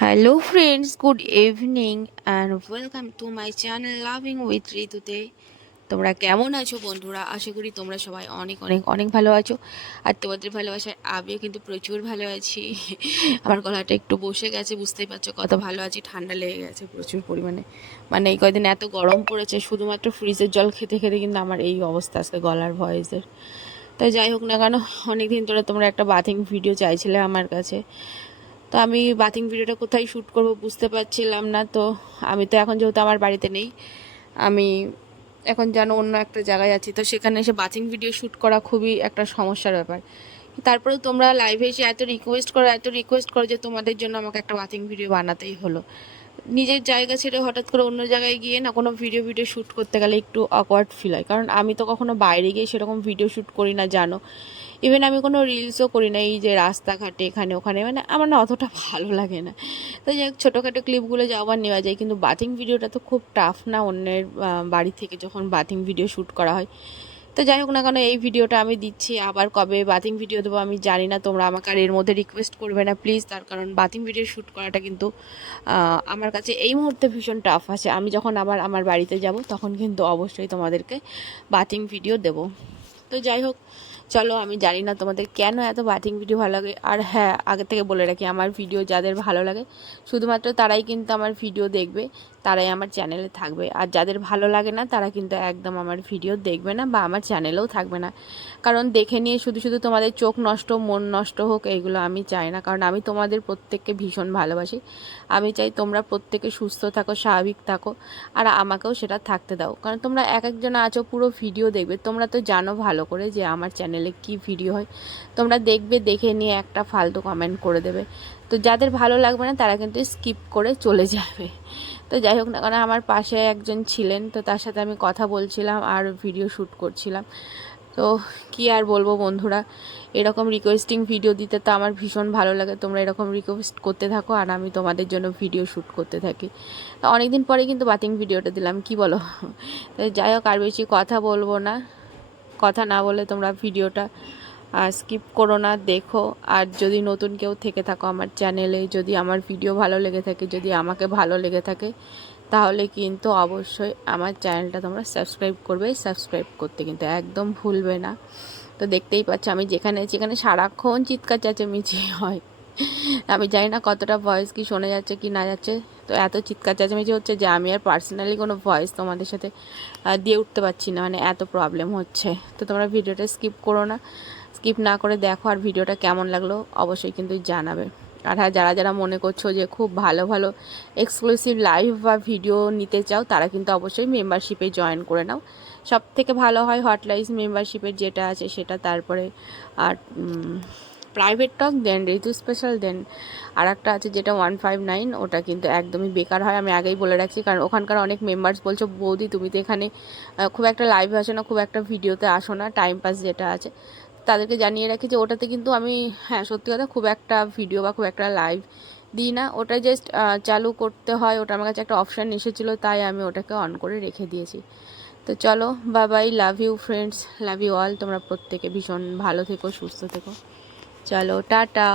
Hello friends, good evening and welcome to my channel Loving with ঋতুতে। তোমরা কেমন আছো বন্ধুরা? আশা করি তোমরা সবাই অনেক অনেক অনেক ভালো আছো। আর তোমাদের ভালোবাসায় আমিও কিন্তু প্রচুর ভালো আছি। আমার গলাটা একটু বসে গেছে, বুঝতেই পারছো কত ভালো আছি। ঠান্ডা লেগে গেছে প্রচুর পরিমাণে। মানে এই কয়দিন এত গরম পড়েছে, শুধুমাত্র ফ্রিজের জল খেতে খেতে কিন্তু আমার এই অবস্থা আজকে গলার ভয়েসের। তাই যাই হোক না কেন, অনেকদিন ধরে তোমরা একটা বাথিং ভিডিও চাইছিলে আমার কাছে। তো আমি বাথিং ভিডিওটা কোথায় শ্যুট করব বুঝতে পারছিলাম না। তো আমি তো এখন যেহেতু আমার বাড়িতে নেই, আমি এখন যেন অন্য একটা জায়গায় আছি, তো সেখানে এসে বাথিং ভিডিও শ্যুট করা খুবই একটা সমস্যার ব্যাপার। তারপরেও তোমরা লাইভে এসে এত রিকোয়েস্ট করো যে তোমাদের জন্য আমাকে একটা বাথিং ভিডিও বানাতেই হলো। নিজের জায়গা ছেড়ে হঠাৎ করে অন্য জায়গায় গিয়ে না কোনো ভিডিও শ্যুট করতে গেলে একটু অকওয়ার্ড ফিল হয়, কারণ আমি তো কখনো বাইরে গিয়ে সেরকম ভিডিও শ্যুট করি না, জানো। ইভেন আমি কোনো রিলসও করি না, এই যে রাস্তাঘাটে এখানে ওখানে, মানে আমার না অতটা ভালো লাগে না। তো যাই হোক, ছোটোখাটো ক্লিপগুলো যাওয়ার নেওয়া যায়, কিন্তু বাথিং ভিডিওটা তো খুব টাফ না, অন্যের বাড়ি থেকে যখন বাথিং ভিডিও শ্যুট করা হয়। তো যাই হোক না কেন, এই ভিডিওটা আমি দিচ্ছি। আবার কবে বাথিং ভিডিও দেবো আমি জানি না, তোমরা আমাকে আর এর মধ্যে রিকোয়েস্ট করবে না প্লিজ। তার কারণ বাথিং ভিডিও শ্যুট করাটা কিন্তু আমার কাছে এই মুহূর্তে ভীষণ টাফ আছে। আমি যখন আবার আমার বাড়িতে যাব তখন কিন্তু অবশ্যই তোমাদেরকে বাথিং ভিডিও দেবো। তো যাই হোক, চলো, আমি জানি না তোমাদের কেন এত বাথিং ভিডিও ভালো লাগে। আর হ্যাঁ, আগে থেকে বলে রাখি, আমার ভিডিও যাদের ভালো লাগে শুধুমাত্র তারাই কিন্তু আমার ভিডিও দেখবে, তারাই আমার চ্যানেলে থাকবে। আর যাদের ভালো লাগে না তারা কিন্তু একদম আমার ভিডিও দেখবে না বা আমার চ্যানেলেও থাকবে না। কারণ দেখে নিয়ে শুধু শুধু তোমাদের চোখ নষ্ট, মন নষ্ট হোক, এইগুলো আমি চাই না। কারণ আমি তোমাদের প্রত্যেককে ভীষণ ভালোবাসি। আমি চাই তোমরা প্রত্যেকে সুস্থ থাকো, স্বাভাবিক থাকো, আর আমাকেও সেটা থাকতে দাও। কারণ তোমরা এক একজন আছো, পুরো ভিডিও দেখবে, তোমরা তো জানো ভালো করে যে আমার চ্যানেলে কি ভিডিও হয়। তোমরা দেখবে, দেখে নিয়ে একটা ফালতু কমেন্ট করে দেবে। তো যাদের ভালো লাগবে না তারা কিন্তু স্কিপ করে চলে যাবে। তো যাই হোক না, কারণ আমার পাশে একজন ছিলেন, তো তার সাথে আমি কথা বলছিলাম আর ভিডিও শ্যুট করছিলাম। তো কি আর বলবো বন্ধুরা, এরকম রিকোয়েস্টিং ভিডিও দিতে তো আমার ভীষণ ভালো লাগে। তোমরা এরকম রিকোয়েস্ট করতে থাকো আর আমি তোমাদের জন্য ভিডিও শ্যুট করতে থাকি। তো অনেকদিন পরে কিন্তু বাথিং ভিডিওটা দিলাম, কি বলো? তো যাই হোক, আর বেশি কথা বলবো না। কথা না বলে তোমরা ভিডিওটা স্কিপ করো না, দেখো। আর যদি নতুন কেউ থেকে থাকো আমার চ্যানেলে, যদি আমার ভিডিও ভালো লেগে থাকে, যদি আমাকে ভালো লেগে থাকে, তাহলে কিন্তু অবশ্যই আমার চ্যানেলটা তোমরা সাবস্ক্রাইব করবে। সাবস্ক্রাইব করতে কিন্তু একদম ভুলবে না। তো দেখতেই পাচ্ছ আমি যেখানে যেখানে সারাক্ষণ চিৎকার চেঁচামেচি হয়। আমি জানি না কতটা ভয়েস কি শোনা যাচ্ছে কি না যাচ্ছে। তো এত চিৎকার চেঁচামেচি হচ্ছে যে আমি আর পার্সোনালি কোনো ভয়েস তোমাদের সাথে দিয়ে উঠতে পারছি না, মানে এত প্রবলেম হচ্ছে। তো তোমরা ভিডিওটা স্কিপ করো না, স্কিপ না করে দেখো। আর ভিডিওটা কেমন লাগলো অবশ্যই কিন্তু জানাবে। আর হ্যাঁ, যারা যারা মনে করছো যে খুব ভালো ভালো এক্সক্লুসিভ লাইভ বা ভিডিও নিতে চাও, তারা কিন্তু অবশ্যই মেম্বারশিপে জয়েন করে নাও। সব থেকে ভালো হয় হটলাইস মেম্বারশিপের যেটা আছে সেটা, তারপরে আর প্রাইভেট টক, দেন ঋতু স্পেশাল, দেন আর একটা আছে যেটা 159, ওটা কিন্তু একদমই বেকার হয়, আমি আগেই বলে রাখছি। কারণ ওখানকার অনেক মেম্বার্স বলছো, বৌদি তুমি তো এখানে খুব একটা লাইভে আসো না, খুব একটা ভিডিওতে আসো না, টাইম পাস যেটা আছে। তাদেরকে জানিয়ে রাখি যে ওটাতে কিন্তু আমি, হ্যাঁ সত্যি কথা, খুব একটা ভিডিও বা খুব একটা লাইভ দিই না। ওটা জাস্ট চালু করতে হয়, ওটা আমার কাছে একটা অপশান এসেছিলো, তাই আমি ওটাকে অন করে রেখে দিয়েছি। তো চলো, bye bye, love you friends, love you all. তোমরা প্রত্যেকে ভীষণ ভালো থেকো, সুস্থ থেকো। চলো, টাটা।